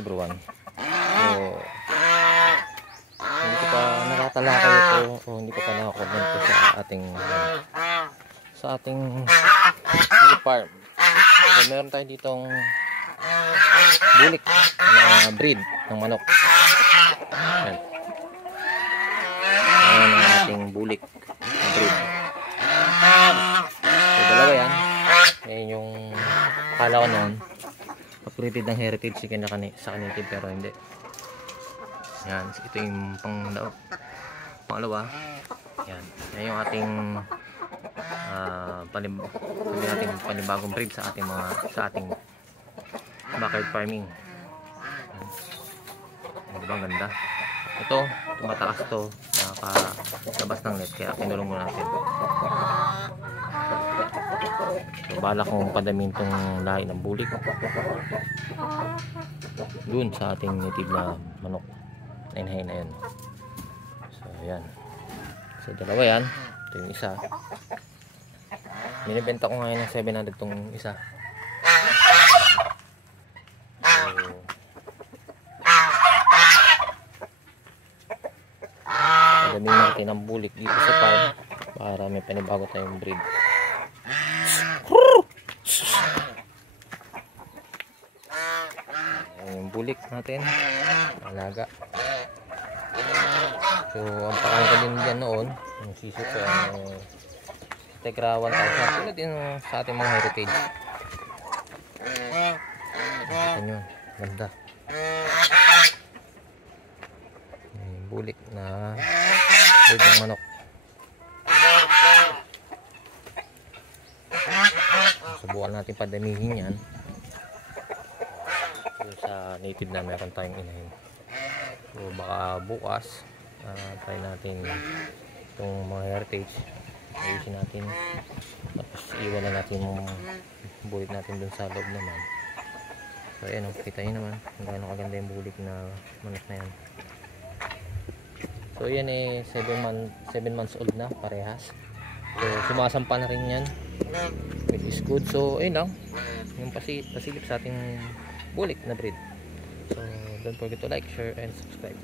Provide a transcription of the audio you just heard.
everyone. So, hindi ko pa nakatalakay ito o hindi ko pa nakakomento sa ating farm. So, meron tayo ditong bulik na breed ng manok. Ayan. Ayan ang ating bulik na breed. So, dalawa yan. Ayan yung kala ko noon upgraded ng heritage sa native pero hindi. Yan, ito yung pangalawa. Yan, yan yung ating panibagong breed sa ating backyard farming. Diba ang ganda? Ito, tumataas to, nakakalabas ng net kaya kinulong muna natin. So, bala kong padamin tong lahi ng bulik dun sa ating native na manok na inahin na yun. So ayan, so dalawa yan. Ito yung isa, binibenta ko ngayon ng 700 tong isa. So padamin natin ang bulik dito sa farm para may panibago tayong breed. Yung bulik natin alaga. So ang pakain ko din dyan noon yung sisip ko Tegra 1000 tulad din sa ating mga heritage. Ito nyo, ganda yung bulik na breed ng manok. Subukan natin padamihin yan. So, sa native na meron tayong inahin. So baka bukas try natin itong mga heritage, ayusin natin, tapos iwan na natin yung bulik natin dun sa loob naman. So ayan o, kita nyo naman kung gaano kaganda yung bulik na manok na yan. So yan 7 months old na parehas. So sumasampa na rin yan, which is good. So ayun lang yung pasilip sa ating bulik na breed. So don't forget to like, share and subscribe.